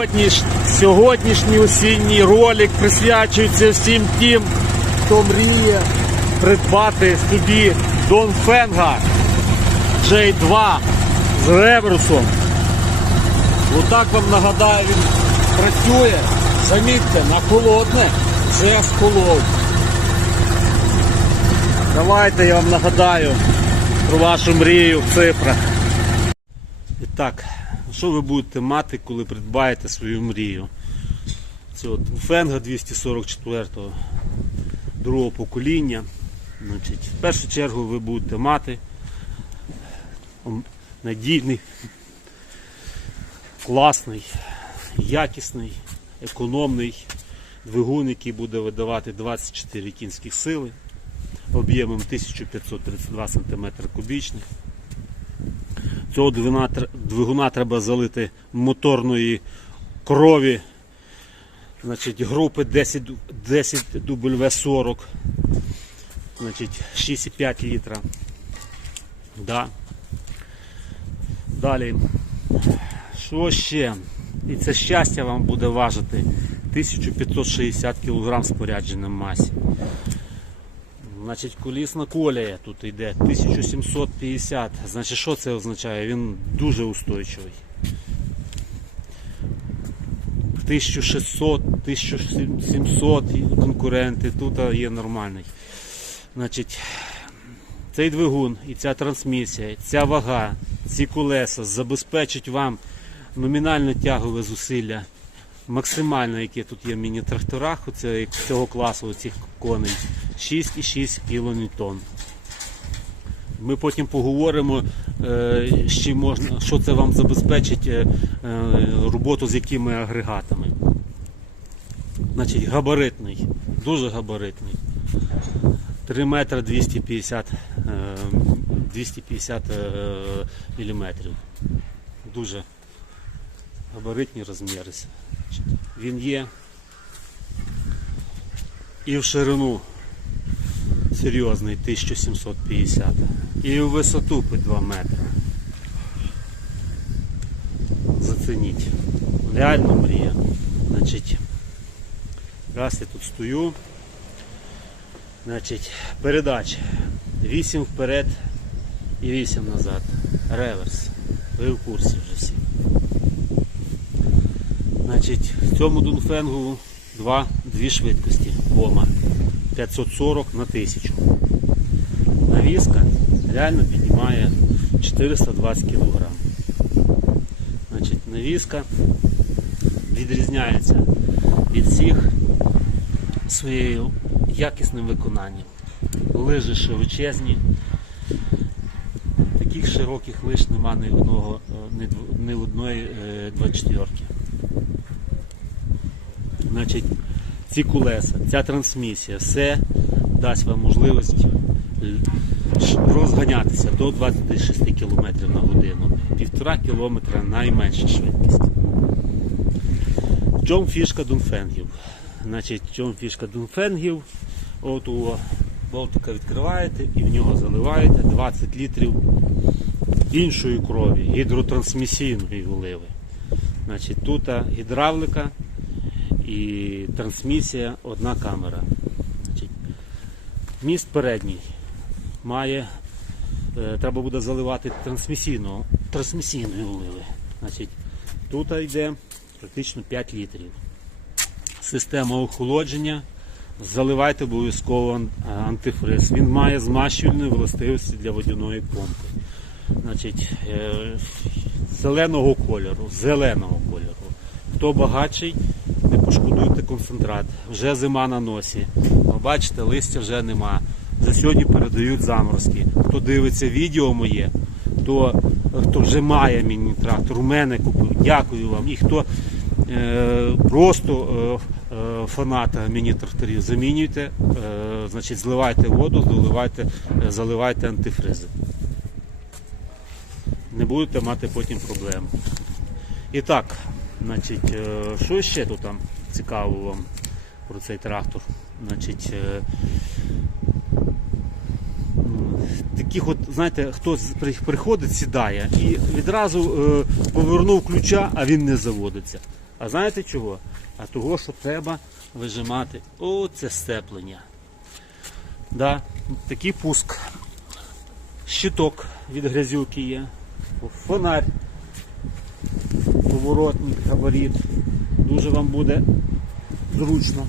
Сьогодніш- Сьогоднішній осінній ролик присвячується всім тим, хто мріє придбати собі Донфенга J2 з реверсом. Отак вам нагадаю, він працює. Замітьте, на холодне вже схолов. Давайте я вам нагадаю про вашу мрію в цифрах. І так, що ви будете мати, коли придбаєте свою мрію? Це от Фенга 244-го другого покоління. Значить, в першу чергу ви будете мати надійний, класний, якісний, економний двигун, який буде видавати 24 кінських сили об'ємом 1532 см кубічних. Цього двигуна, двигуна треба залити моторної крові. Значить, групи 10 10 W40, Значить, 6,5 літра. Да. Далі. Що ще? І це щастя вам буде важити 1560 кг спорядженим масі. Значить, колісна колія тут йде 1750. Значить, що це означає? Він дуже устойчивий. 1600, 1700 конкуренти, тут є нормальний. Значить, цей двигун і ця трансмісія, ця вага, ці колеса забезпечать вам номінальне тягове зусилля максимально, яке тут є в міні-тракторах, цього класу цих коней, 6,6 кН. Ми потім поговоримо, е, що це вам забезпечить е, е, роботу з якими агрегатами. Значить, габаритний, дуже габаритний. 3 метри 250, е, 250 е, міліметрів. Дуже габаритні розміри. Він є і в ширину серйозний 1750 і в висоту під 2 метри. Зацініть. Реально мрія. Значить, раз я тут стою. Значить, передач 8 вперед і 8 назад. Реверс. Ви в курсі вже всі. Значить, в цьому Дунфенгу два, дві швидкості. Бома. 540 на 1000. Навіска реально піднімає 420 кг. Значить, навіска відрізняється від всіх своєю якісним виконанням. Лижи широчезні. Таких широких лиж нема ні одного, е, ні одної е, 24. Значить, ці колеса, ця трансмісія, все дасть вам можливість розганятися до 26 км на годину. Півтора кілометра найменша швидкість. В фішка Дунфенгів? Значить, в фішка Дунфенгів? От у болтика відкриваєте і в нього заливаєте 20 літрів іншої крові, гідротрансмісійної оливи. Значить, тут гідравлика і трансмісія одна камера. Міст передній має, е, треба буде заливати трансмісійного, трансмісійної оливи. Значить, тут йде практично 5 літрів. Система охолодження. Заливайте обов'язково антифриз. Він має змащувальні властивості для водяної помпи. Значить, е, зеленого кольору, зеленого кольору. Хто багатший, не пошкодуйте концентрат. Вже зима на носі. Бачите, листя вже нема. Вже сьогодні передають заморозки. Хто дивиться відео моє, то хто вже має міні-трактор, у мене купив, дякую вам. І хто е, просто е, е, фаната міні-тракторів, замінюйте, е, значить, зливайте воду, заливайте, е, заливайте антифризи. Не будете мати потім проблем. І так, значить, е, що ще тут там цікаво вам про цей трактор? Значить, е, таких от, знаєте, хтось приходить, сідає і відразу е, повернув ключа, а він не заводиться. А знаєте чого? А того, що треба вижимати оце сцеплення. Да, такий пуск. Щиток від грязюки є. Фонарь. Поворотник, габарит. Дуже вам буде зручно.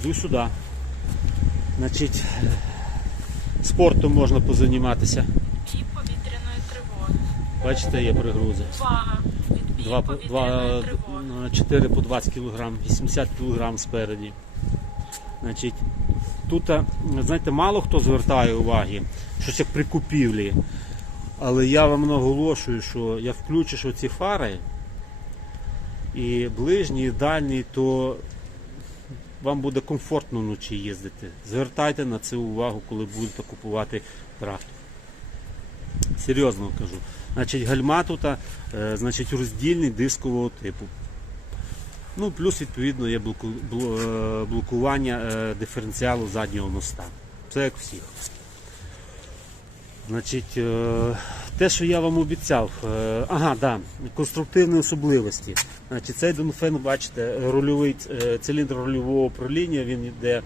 Йду сюди. Значить, спортом можна позаніматися. і повітряної тривоги. Бачите, є пригрузи. Відбій Два, два, тривоги. 4 по 20 кг, 80 кг спереді. Значить, тут, знаєте, мало хто звертає уваги, щось як при купівлі. Але я вам наголошую, що я включиш оці фари і ближні, і дальні, то вам буде комфортно вночі їздити. Звертайте на це увагу, коли будете купувати трактор. Серйозно кажу. Значить, гальма тут е, значить, роздільний дискового типу. Ну, плюс, відповідно, є е, блокування е, диференціалу заднього моста. Це як всіх. Значить, е, те, що я вам обіцяв, е, ага, да, конструктивні особливості. Значить, цей Донфен, бачите, рульовий е, циліндр рульового управління, він йде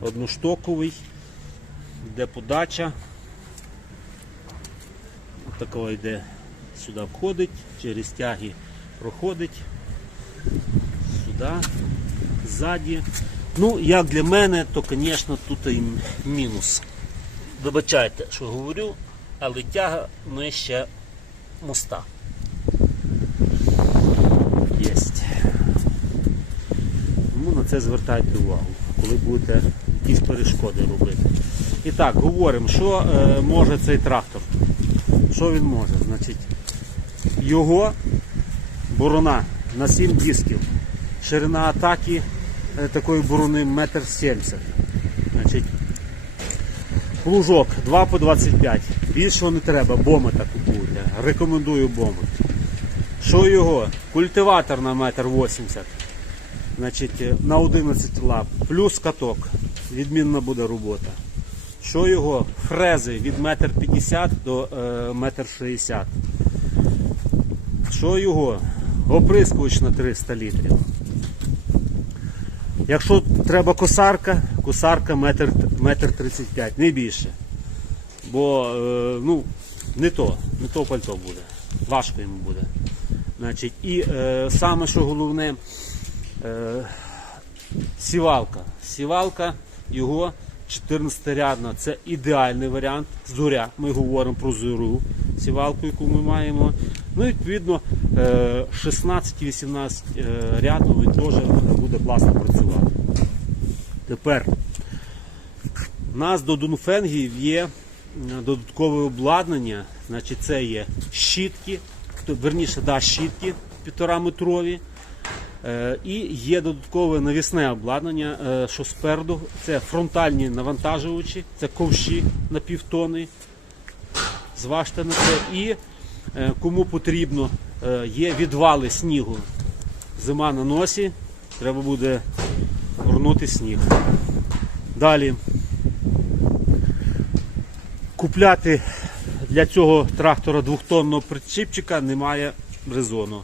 одноштоковий, йде подача. Такого йде сюди входить, через тяги проходить, сюди, ззаді. Ну, як для мене, то, звісно, тут і мінус. Вибачайте, що говорю, але тяга нижче моста. Єсть. Тому на це звертайте увагу, коли будете якісь перешкоди робити. І так, говоримо, що е, може цей трактор. Що він може? Значить, його борона на 7 дисків. Ширина атаки е, такої борони 1,70 м. Плужок 2 по 25. Більшого не треба, бомота купуйте. Рекомендую бомот. Що його? Культиватор на 1,80 м. Значить, е, на 11 лап. Плюс каток. Відмінна буде робота. Що його? Фрези від 1,50 м до е, 1,60 м. Що його? Оприскувач на 300 літрів. Якщо треба косарка, косарка метр, метр 35, не більше. Бо е, ну, не то, не то пальто буде. Важко йому буде. Значить, і е, саме що головне, е, сівалка. Сівалка його 14-рядна. Це ідеальний варіант. Зоря. Ми говоримо про зору сівалку, яку ми маємо. Ну, відповідно, е, 16-18 е, він теж буде класно працювати. Тепер у нас до Дунфенгів є е, додаткове обладнання. Значить, це є щітки, верніше, да, щітки півтора метрові. Е, І є додаткове навісне обладнання, е, що спереду це фронтальні навантажувачі, це ковші на півтони. Зважте на це. І е, кому потрібно, е, є відвали снігу. Зима на носі, треба буде горнути сніг. Далі купляти для цього трактора двохтонного причіпчика немає резону.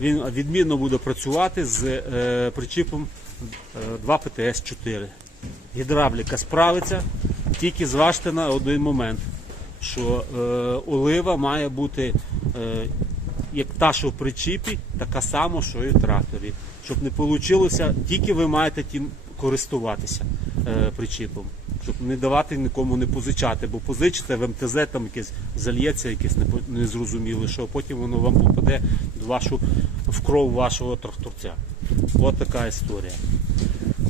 Він відмінно буде працювати з е, причіпом е, 2 ПТС-4. Гідравліка справиться, тільки зважте на один момент, що е, олива має бути е, як та, що в причіпі, така сама, що і в тракторі. Щоб не вийшло, тільки ви маєте тим користуватися е, причіпом. Щоб не давати нікому не позичати, бо позичите в МТЗ там якесь зальється, якесь незрозуміле, що потім воно вам попаде в вашу в кров вашого тракторця. От така історія.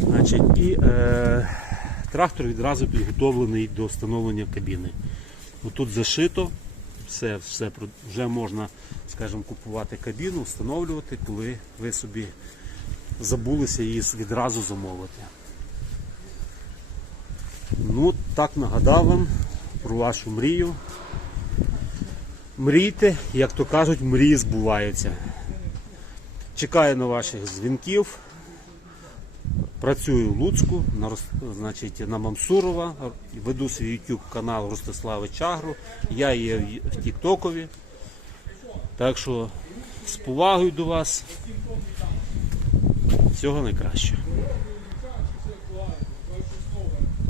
Значить, і е, трактор відразу підготовлений до встановлення кабіни. Тут зашито, все, все вже можна, скажімо, купувати кабіну, встановлювати, коли ви собі забулися її відразу замовити. Ну, так нагадав вам про вашу мрію. Мрійте, як то кажуть, мрії збуваються. Чекаю на ваших дзвінків. Працюю в Луцьку, на, значить, на Мамсурова, веду свій YouTube канал Ростислава Чагру. Я є в Тіктокові. Так що з повагою до вас. Всього найкращого.